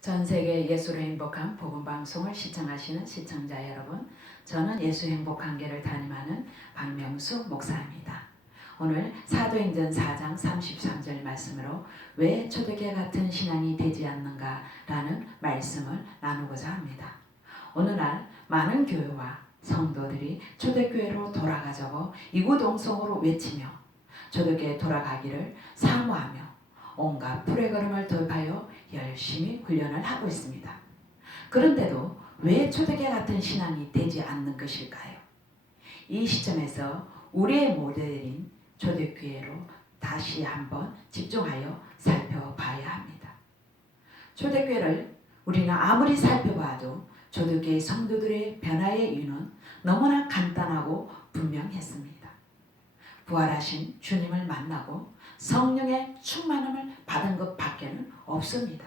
전 세계 예수로 행복한 복음 방송을 시청하시는 시청자 여러분, 저는 예수 행복한교를 담임하는 박명수 목사입니다. 오늘 사도행전 4장 33절 말씀으로 왜 초대교회 같은 신앙이 되지 않는가라는 말씀을 나누고자 합니다. 오늘날 많은 교회와 성도들이 초대교회로 돌아가자고 이구동성으로 외치며 초대교회 돌아가기를 사모하며 온갖 불의 걸음을 돌파하여 열심히 훈련을 하고 있습니다. 그런데도 왜 초대교회 같은 신앙이 되지 않는 것일까요? 이 시점에서 우리의 모델인 초대교회로 다시 한번 집중하여 살펴봐야 합니다. 초대교회를 우리는 아무리 살펴봐도 초대교회 성도들의 변화의 이유는 너무나 간단하고 분명했습니다. 부활하신 주님을 만나고 성령의 충만함을 받은 것 밖에는 없습니다.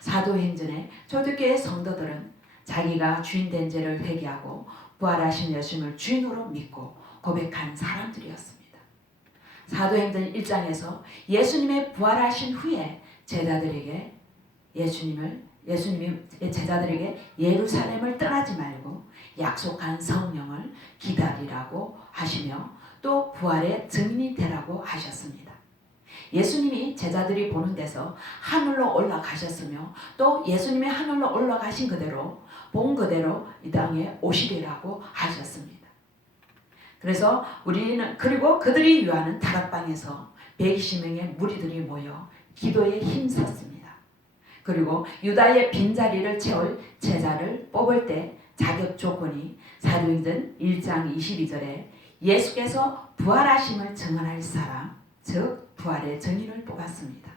사도행전의 초대교회 성도들은 자기가 주인된 죄를 회개하고 부활하신 예수님을 주인으로 믿고 고백한 사람들이었습니다. 사도행전 1장에서 예수님의 부활하신 후에 예수님이 제자들에게 예루살렘을 떠나지 말고 약속한 성령을 기다리라고 하시며 또 부활의 증인이 되라고 하셨습니다. 예수님이 제자들이 보는 데서 하늘로 올라가셨으며 또 예수님이 하늘로 올라가신 그대로 본 그대로 이 땅에 오시리라고 하셨습니다. 그래서 그리고 그들이 유하는 다락방에서 120명의 무리들이 모여 기도에 힘썼습니다. 그리고 유다의 빈자리를 채울 제자를 뽑을 때 자격 조건이 사도행전 1장 22절에 예수께서 부활하심을 증언할 사람, 즉 부활의 증인을 뽑았습니다.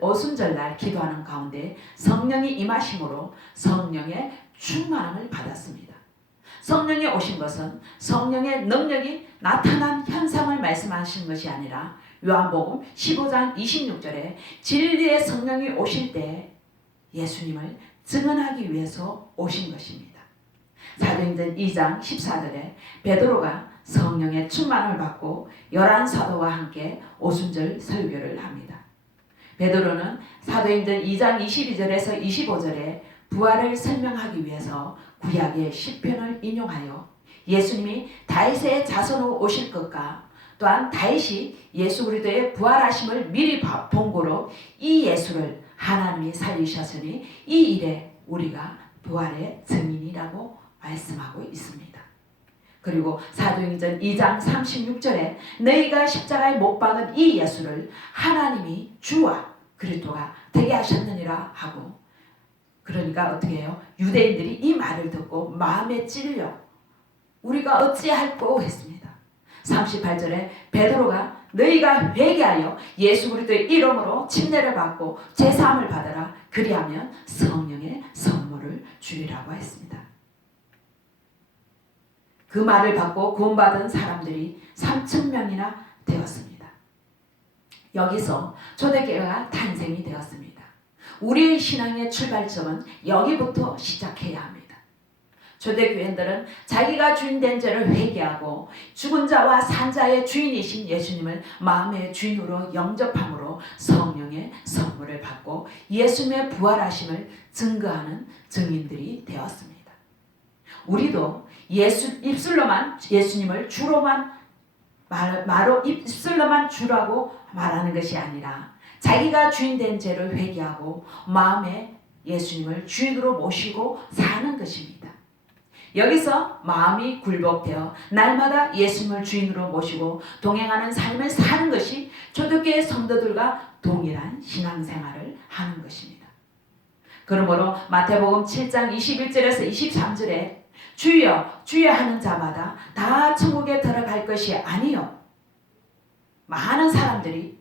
오순절날 기도하는 가운데 성령이 임하심으로 성령의 충만함을 받았습니다. 성령이 오신 것은 성령의 능력이 나타난 현상을 말씀하신 것이 아니라 요한복음 15장 26절에 진리의 성령이 오실 때 예수님을 증언하기 위해서 오신 것입니다. 사도행전 2장 14절에 베드로가 성령의 충만을 받고 11사도와 함께 오순절 설교를 합니다. 베드로는 사도행전 2장 22절에서 25절에 부활을 설명하기 위해서 구약의 시편을 인용하여 예수님이 다윗의 자손으로 오실 것과 또한 다윗이 예수 그리스도의 부활하심을 미리 본 거로 이 예수를 하나님이 살리셨으니 이 일에 우리가 부활의 증인이라고 말씀하고 있습니다. 그리고 사도행전 2장 36절에 너희가 십자가에 못 박은 이 예수를 하나님이 주와 그리스도가 되게 하셨느니라 하고, 그러니까 어떻게 해요? 유대인들이 이 말을 듣고 마음에 찔려 우리가 어찌할꼬 했습니다. 38절에 베드로가 너희가 회개하여 예수 그리스도의 이름으로 침례를 받고 제사함을 받아라. 그리하면 성령의 선물을 주리라고 했습니다. 그 말을 받고 구원받은 사람들이 3,000명이나 되었습니다. 여기서 초대교회가 탄생이 되었습니다. 우리의 신앙의 출발점은 여기부터 시작해야 합니다. 초대교회들은 자기가 주인된 죄를 회개하고 죽은 자와 산 자의 주인이신 예수님을 마음의 주인으로 영접함으로 성령의 선물을 받고 예수님의 부활하심을 증거하는 증인들이 되었습니다. 우리도 입술로만 예수님을 주로만 입술로만 주라고 말하는 것이 아니라 자기가 주인된 죄를 회개하고 마음에 예수님을 주인으로 모시고 사는 것입니다. 여기서 마음이 굴복되어 날마다 예수님을 주인으로 모시고 동행하는 삶을 사는 것이 초대교회 성도들과 동일한 신앙생활을 하는 것입니다. 그러므로 마태복음 7장 21절에서 23절에 주여 주여 하는 자마다 다 천국에 들어갈 것이 아니요, 많은 사람들이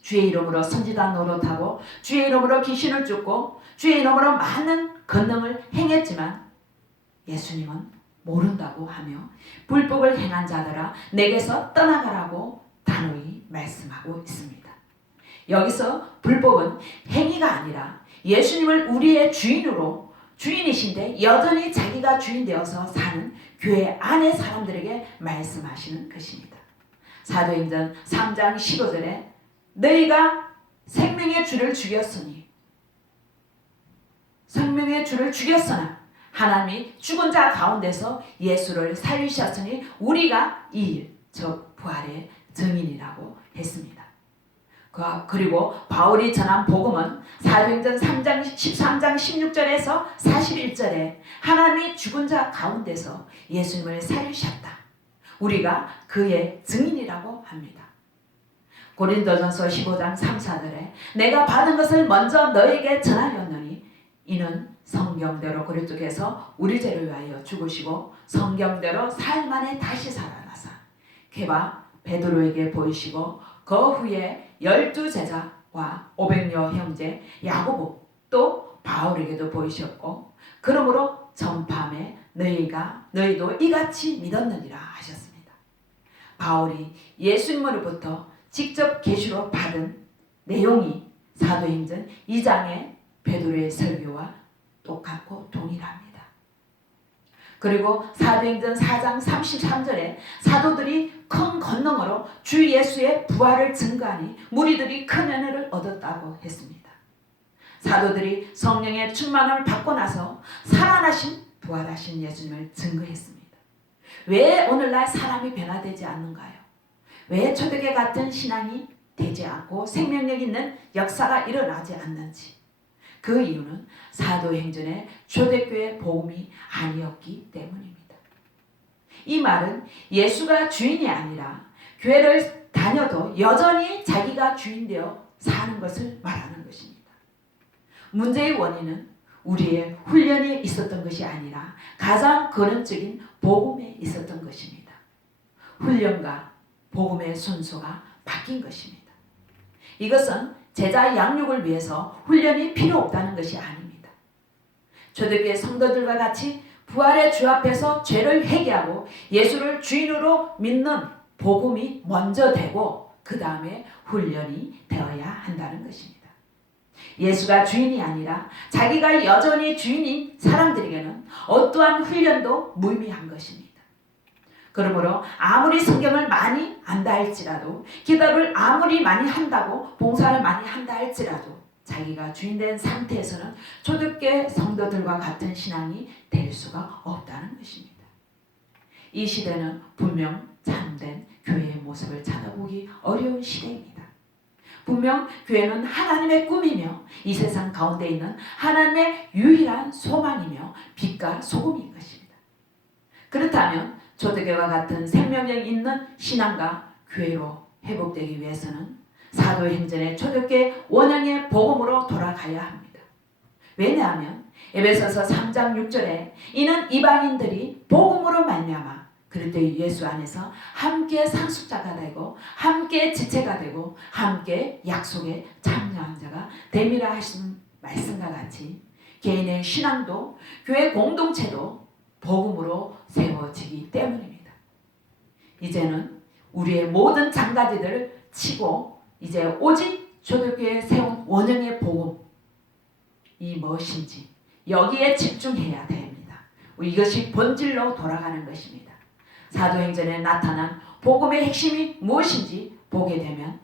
주의 이름으로 선지자 노릇하고 주의 이름으로 귀신을 쫓고 주의 이름으로 많은 권능을 행했지만 예수님은 모른다고 하며 불법을 행한 자들아 내게서 떠나가라고 단호히 말씀하고 있습니다. 여기서 불법은 행위가 아니라 예수님을 우리의 주인이신데 여전히 자기가 주인 되어서 사는 교회 안의 사람들에게 말씀하시는 것입니다. 사도행전 3장 15절에 너희가 생명의 주를 죽였으니 생명의 주를 죽였으나 하나님이 죽은 자 가운데서 예수를 살리셨으니 우리가 저 부활의 증인이라고 했습니다. 그리고 바울이 전한 복음은 사도행전 3장 13장 16절에서 41절에 하나님이 죽은 자 가운데서 예수님을 살리셨다. 우리가 그의 증인이라고 합니다. 고린도전서 15장 3, 4절에 내가 받은 것을 먼저 너에게 전하였노니 이는 성경대로 그리스도께서 우리 죄를 위하여 죽으시고 성경대로 사흘 만에 다시 살아나사 케바 베드로에게 보이시고 그 후에 12제자와 500여 형제 야고보 또 바울에게도 보이셨고 그러므로 전파함에 너희도 이같이 믿었느니라 하셨습니다. 바울이 예수님으로부터 직접 계시로 받은 내용이 사도행전 2장의 베드로의 설교와 똑같고 동일합니다. 그리고 사도행전 4장 33절에 사도들이 큰 권능으로 주 예수의 부활을 증거하니 무리들이 큰 은혜를 얻었다고 했습니다. 사도들이 성령의 충만함을 받고 나서 살아나신 부활하신 예수님을 증거했습니다. 왜 오늘날 사람이 변화되지 않는가요? 왜 초대교회 같은 신앙이 되지 않고 생명력 있는 역사가 일어나지 않는지 그 이유는 사도행전의 초대교회 복음이 아니었기 때문입니다. 이 말은 예수가 주인이 아니라 교회를 다녀도 여전히 자기가 주인되어 사는 것을 말하는 것입니다. 문제의 원인은 우리의 훈련이 있었던 것이 아니라 가장 근원적인 복음에 있었던 것입니다. 훈련과 복음의 순서가 바뀐 것입니다. 이것은 제자 양육을 위해서 훈련이 필요 없다는 것이 아닙니다. 초대교회 성도들과 같이 부활의 주 앞에서 죄를 회개하고 예수를 주인으로 믿는 복음이 먼저 되고 그 다음에 훈련이 되어야 한다는 것입니다. 예수가 주인이 아니라 자기가 여전히 주인인 사람들에게는 어떠한 훈련도 무의미한 것입니다. 그러므로 아무리 성경을 많이 안다 할지라도 기도를 아무리 많이 한다고 봉사를 많이 한다 할지라도 자기가 주인된 상태에서는 초대교회 성도들과 같은 신앙이 될 수가 없다는 것입니다. 이 시대는 분명 참된 교회의 모습을 찾아보기 어려운 시대입니다. 분명 교회는 하나님의 꿈이며 이 세상 가운데 있는 하나님의 유일한 소망이며 빛과 소금인 것입니다. 그렇다면 초대교회와 같은 생명력 있는 신앙과 교회로 회복되기 위해서는 사도행전의 초대교회 원형의 복음으로 돌아가야 합니다. 왜냐하면 에베소서 3장 6절에 이는 이방인들이 복음으로 말미암아 그리스도 예수 안에서 함께 상속자가 되고 함께 지체가 되고 함께 약속에 참여한 자가 됨이라 하시는 말씀과 같이 개인의 신앙도 교회 공동체도 복음으로 세워지기 때문입니다. 이제는 우리의 모든 장가지들을 치고 이제 오직 초대교회에 세운 원형의 복음이 무엇인지 여기에 집중해야 됩니다. 이것이 본질로 돌아가는 것입니다. 사도행전에 나타난 복음의 핵심이 무엇인지 보게 되면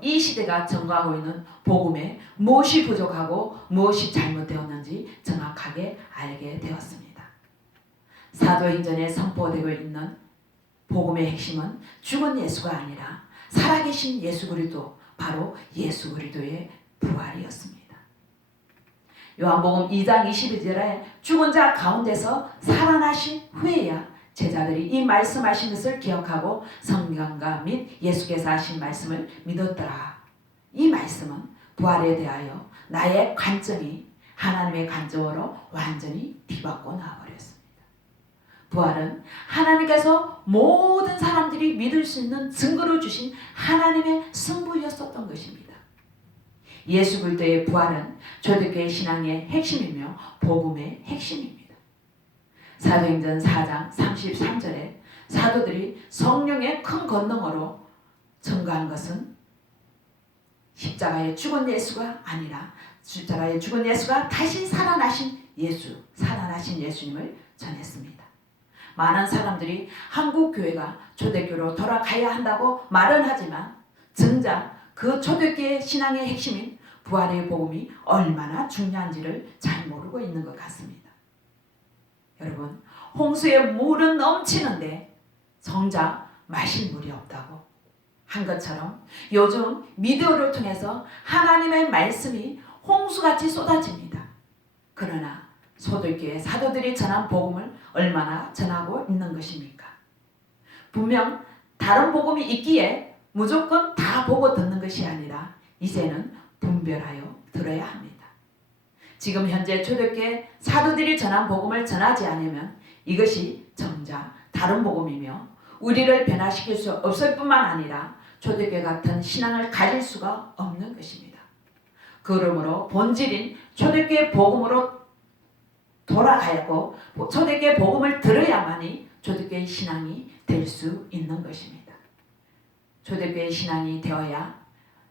이 시대가 전거하고 있는 복음에 무엇이 부족하고 무엇이 잘못되었는지 정확하게 알게 되었습니다. 사도행전에 선포되고 있는 복음의 핵심은 죽은 예수가 아니라 살아계신 예수 그리스도, 바로 예수 그리스도의 부활이었습니다. 요한복음 2장 22절에 죽은 자 가운데서 살아나신 후에야 제자들이 이 말씀하신 것을 기억하고 성경과 및 예수께서 하신 말씀을 믿었더라. 이 말씀은 부활에 대하여 나의 관점이 하나님의 관점으로 완전히 뒤바꿔 나와버렸습니다. 부활은 하나님께서 모든 사람들이 믿을 수 있는 증거로 주신 하나님의 승부였었던 것입니다. 예수 그리스도의 부활은 초대교회 신앙의 핵심이며 복음의 핵심입니다. 사도행전 4장 33절에 사도들이 성령의 큰 권능으로 증거한 것은 십자가에 죽은 예수가 아니라 십자가에 죽은 예수가 다시 살아나신 예수님을 전했습니다. 많은 사람들이 한국 교회가 초대교회로 돌아가야 한다고 말은 하지만 정작 그 초대교회 신앙의 핵심인 부활의 복음이 얼마나 중요한지를 잘 모르고 있는 것 같습니다. 여러분, 홍수에 물은 넘치는데 정작 마실 물이 없다고 한 것처럼 요즘 미디어를 통해서 하나님의 말씀이 홍수같이 쏟아집니다. 그러나 초대교회 사도들이 전한 복음을 얼마나 전하고 있는 것입니까? 분명 다른 복음이 있기에 무조건 다 보고 듣는 것이 아니라 이제는 분별하여 들어야 합니다. 지금 현재 초대교회 사도들이 전한 복음을 전하지 않으면 이것이 정작 다른 복음이며 우리를 변화시킬 수 없을 뿐만 아니라 초대교회 같은 신앙을 가질 수가 없는 것입니다. 그러므로 본질인 초대교회 복음으로 돌아가고 초대교회 복음을 들어야만이 초대교회 신앙이 될 수 있는 것입니다. 초대교회 신앙이 되어야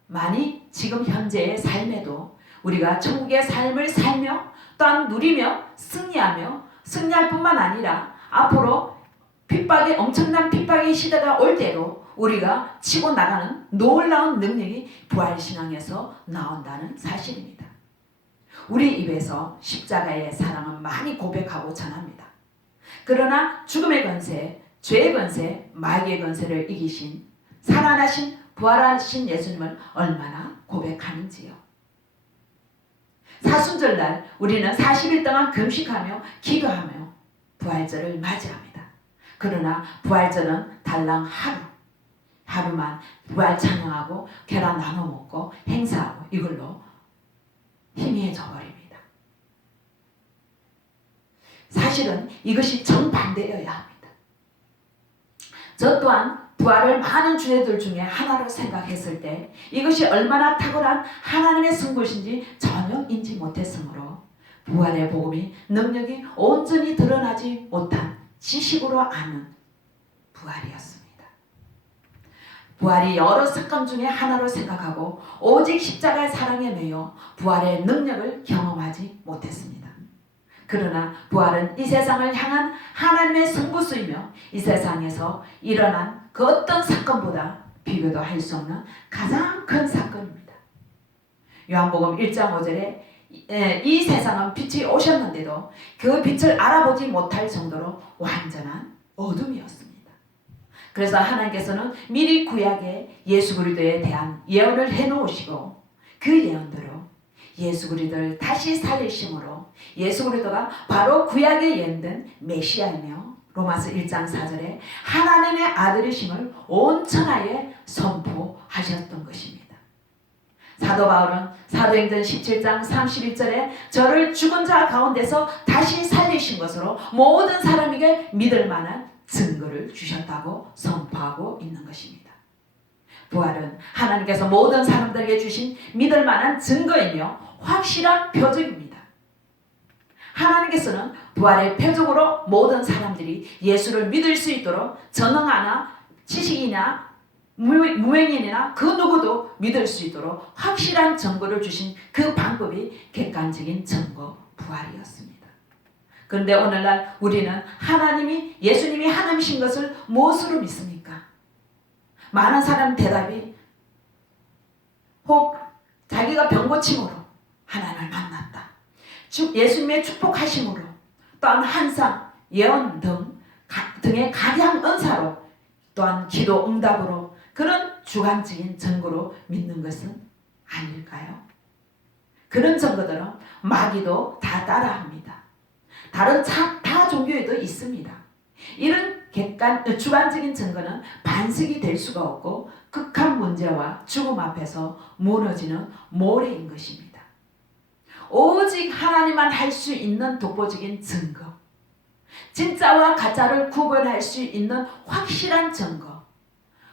만이 지금 현재의 삶에도 우리가 천국의 삶을 살며 또한 누리며 승리할 뿐만 아니라 앞으로 엄청난 핍박의 시대가 올 때도 우리가 치고 나가는 놀라운 능력이 부활신앙에서 나온다는 사실입니다. 우리 입에서 십자가의 사랑은 많이 고백하고 전합니다. 그러나 죽음의 권세, 죄의 권세, 마귀의 권세를 이기신 살아나신 부활하신 예수님을 얼마나 고백하는지요. 사순절날 우리는 40일 동안 금식하며 기도하며 부활절을 맞이합니다. 그러나 부활절은 달랑 하루만 부활 찬양하고 계란 나눠 먹고 행사하고 이걸로 희미해져 버립니다. 사실은 이것이 정반대여야 합니다. 저 또한 부활을 많은 주제들 중에 하나로 생각했을 때 이것이 얼마나 탁월한 하나님의 승부신지 전혀 인지 못했으므로 부활의 복음이 능력이 온전히 드러나지 못한 지식으로 아는 부활이었습니다. 부활이 여러 사건 중에 하나로 생각하고 오직 십자가의 사랑에 매여 부활의 능력을 경험하지 못했습니다. 그러나 부활은 이 세상을 향한 하나님의 승부수이며 이 세상에서 일어난 그 어떤 사건보다 비교도 할 수 없는 가장 큰 사건입니다. 요한복음 1장 5절에 이 세상은 빛이 오셨는데도 그 빛을 알아보지 못할 정도로 완전한 어둠이었습니다. 그래서 하나님께서는 미리 구약에 예수 그리스도에 대한 예언을 해놓으시고 그 예언대로 예수 그리스도를 다시 살리심으로 예수 그리스도가 바로 구약에 예언된 메시아이며 로마서 1장 4절에 하나님의 아들이심을 온 천하에 선포하셨던 것입니다. 사도 바울은 사도행전 17장 31절에 저를 죽은 자 가운데서 다시 살리신 것으로 모든 사람에게 믿을 만한 증거를 주셨다고 선포하고 있는 것입니다. 부활은 하나님께서 모든 사람들에게 주신 믿을 만한 증거이며 확실한 표적입니다. 하나님께서는 부활의 표적으로 모든 사람들이 예수를 믿을 수 있도록 전능하나 지식이나 무명인이나 그 누구도 믿을 수 있도록 확실한 증거를 주신 그 방법이 객관적인 증거 부활이었습니다. 그런데 오늘날 우리는 예수님이 하나님이신 것을 무엇으로 믿습니까? 많은 사람 대답이 혹 자기가 병 고침으로 하나님을 만났다. 예수님의 축복하심으로 또한 환상, 예언 등의 각양 은사로 또한 기도 응답으로 그런 주관적인 증거로 믿는 것은 아닐까요? 그런 증거들은 마귀도 다 따라합니다. 다른 다 종교에도 있습니다. 이런 주관적인 증거는 반석이 될 수가 없고 극한 문제와 죽음 앞에서 무너지는 모래인 것입니다. 오직 하나님만 할 수 있는 독보적인 증거, 진짜와 가짜를 구분할 수 있는 확실한 증거,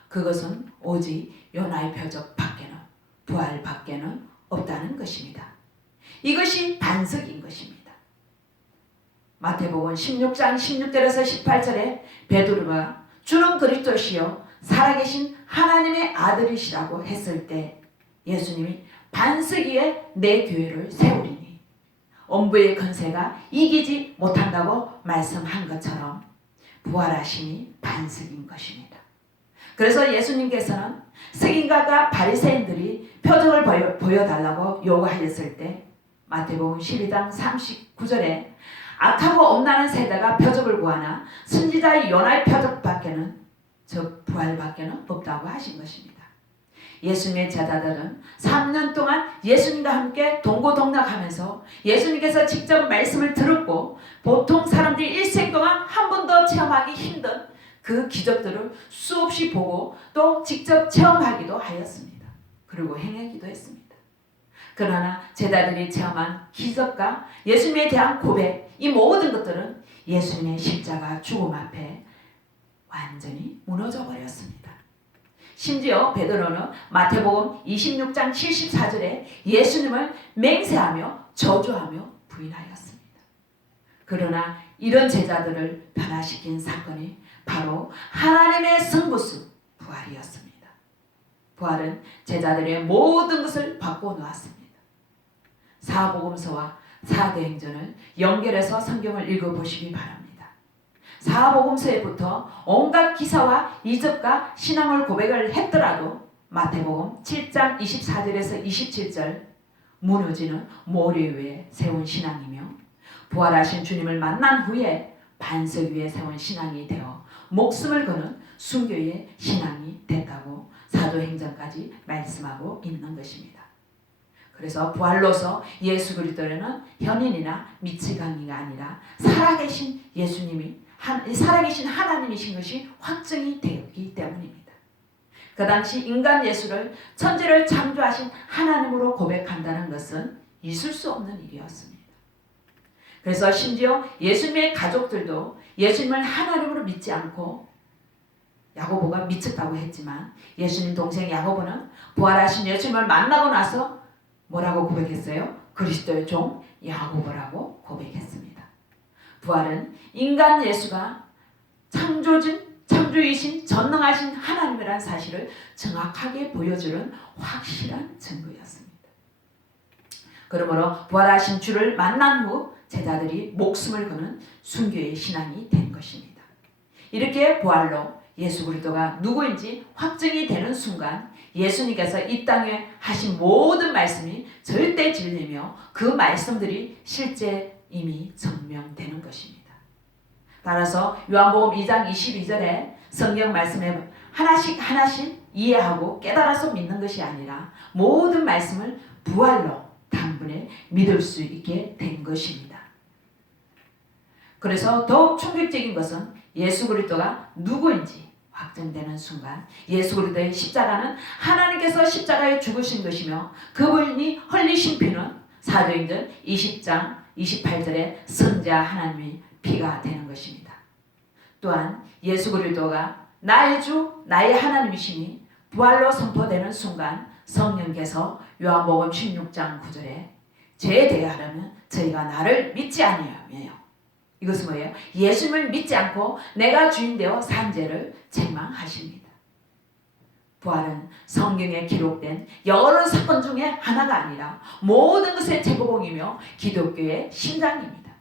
그것은 오직 요나의 표적 밖에는 부활 밖에는 없다는 것입니다. 이것이 반석인 것입니다. 마태복음 16장 16절에서 18절에 베드로가 주는 그리스도시요 살아계신 하나님의 아들이시라고 했을 때 예수님이 반석 위에 내 교회를 세우리니 엄부의 권세가 이기지 못한다고 말씀한 것처럼 부활하심이 반석인 것입니다. 그래서 예수님께서는 서기관과 바리새인들이 표적을 보여달라고 요구하였을 때 마태복음 12장 39절에 악하고 엄난한 세대가 표적을 구하나 선지자 요나의 표적밖에는 즉 부활밖에는 없다고 하신 것입니다. 예수님의 제자들은 3년 동안 예수님과 함께 동고동락하면서 예수님께서 직접 말씀을 들었고 보통 사람들이 일생 동안 한 번도 체험하기 힘든 그 기적들을 수없이 보고 또 직접 체험하기도 하였습니다. 그리고 행하기도 했습니다. 그러나 제자들이 체험한 기적과 예수님에 대한 고백, 이 모든 것들은 예수님의 십자가 죽음 앞에 완전히 무너져 버렸습니다. 심지어 베드로는 마태복음 26장 74절에 예수님을 맹세하며 저주하며 부인하였습니다. 그러나 이런 제자들을 변화시킨 사건이 바로 하나님의 성부수 부활이었습니다. 부활은 제자들의 모든 것을 바꿔놓았습니다. 사복음서와 사도행전을 연결해서 성경을 읽어보시기 바랍니다. 사복음서에부터 온갖 기사와 이적과 신앙을 고백을 했더라도 마태복음 7장 24절에서 27절 무너지는 모래 위에 세운 신앙이며 부활하신 주님을 만난 후에 반석 위에 세운 신앙이 되어 목숨을 거는 순교의 신앙이 됐다고 사도행전까지 말씀하고 있는 것입니다. 그래서 부활로서 예수 그리스도는 현인이나 미치광이가 아니라 살아계신 예수님이 살아계신 하나님이신 것이 확증이 되었기 때문입니다. 그 당시 인간 예수를 천지를 창조하신 하나님으로 고백한다는 것은 있을 수 없는 일이었습니다. 그래서 심지어 예수님의 가족들도 예수님을 하나님으로 믿지 않고 야고보가 미쳤다고 했지만 예수님 동생 야고보는 부활하신 예수님을 만나고 나서 뭐라고 고백했어요? 그리스도의 종 야고보라고 고백했습니다. 부활은 인간 예수가 창조이신 전능하신 하나님이라는 사실을 정확하게 보여주는 확실한 증거였습니다. 그러므로 부활하신 주를 만난 후 제자들이 목숨을 거는 순교의 신앙이 된 것입니다. 이렇게 부활로 예수 그리스도가 누구인지 확증이 되는 순간 예수님께서 이 땅에 하신 모든 말씀이 절대 진리며 그 말씀들이 실제 이미 증명되는 것입니다. 따라서 요한복음 2장 22절에 성경 말씀에 하나씩 이해하고 깨달아서 믿는 것이 아니라 모든 말씀을 부활로 단번에 믿을 수 있게 된 것입니다. 그래서 더욱 충격적인 것은 예수 그리스도가 누구인지 확정되는 순간 예수 그리스도의 십자가는 하나님께서 십자가에 죽으신 것이며 그분이 흘리신 피는 사도행전 20장 28절에 선자 하나님의 피가 되는 것입니다. 또한 예수 그리스도가 나의 주 나의 하나님이시니 부활로 선포되는 순간 성령께서 요한복음 16장 9절에 죄에 대하려면 저희가 나를 믿지 아니하며 이것은 뭐예요? 예수님을 믿지 않고 내가 주인 되어 산 죄를 책망하십니다. 부활은 성경에 기록된 여러 사건 중에 하나가 아니라 모든 것의 제보봉이며 기독교의 심장입니다.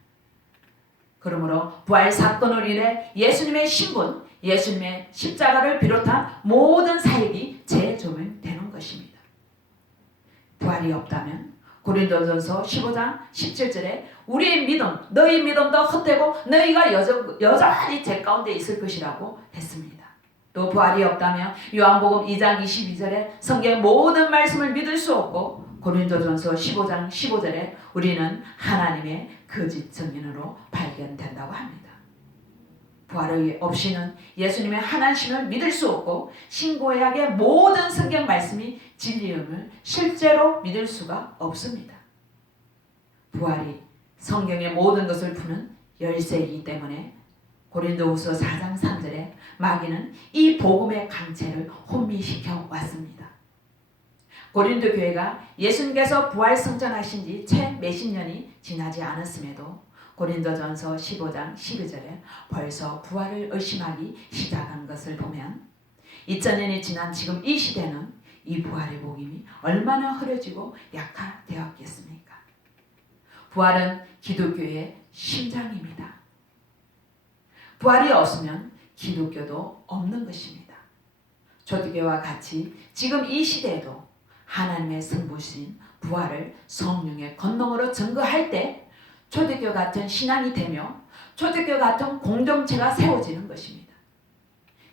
그러므로 부활 사건으로 인해 예수님의 신분, 예수님의 십자가를 비롯한 모든 사역이 재조명되는 것입니다. 부활이 없다면 고린도전서 15장 17절에 우리의 믿음, 너희 믿음도 헛되고 너희가 여전히 죄 가운데 있을 것이라고 했습니다. 또 부활이 없다면 요한복음 2장 22절에 성경의 모든 말씀을 믿을 수 없고 고린도전서 15장 15절에 우리는 하나님의 거짓 증인으로 발견된다고 합니다. 부활이 없이는 예수님의 하나님을 믿을 수 없고 신구약의 모든 성경 말씀이 진리임을 실제로 믿을 수가 없습니다. 부활이 성경의 모든 것을 푸는 열쇠이기 때문에 고린도후서 4장 3절에 마귀는 이 복음의 강체를 혼미시켜 왔습니다. 고린도 교회가 예수님께서 부활 성전하신 지 채 몇십 년이 지나지 않았음에도 고린도전서 15장 12절에 벌써 부활을 의심하기 시작한 것을 보면 2000년이 지난 지금 이 시대는 이 부활의 복음이 얼마나 흐려지고 약화되었겠습니까? 부활은 기독교의 심장입니다. 부활이 없으면 기독교도 없는 것입니다. 초대교회와 같이 지금 이 시대에도 하나님의 선부신 부활을 성령의 권능으로 증거할 때 초대교회 같은 신앙이 되며 초대교회 같은 공동체가 세워지는 것입니다.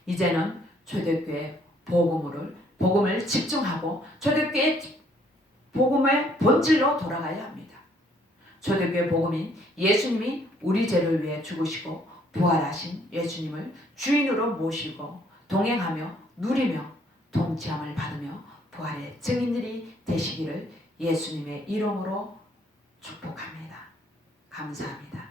이제는 초대교회 복음을 집중하고 초대교회 복음의 본질로 돌아가야 합니다. 초대교회 복음인 예수님이 우리 죄를 위해 죽으시고 부활하신 예수님을 주인으로 모시고 동행하며 누리며 통치함을 받으며 부활의 증인들이 되시기를 예수님의 이름으로 축복합니다. 감사합니다.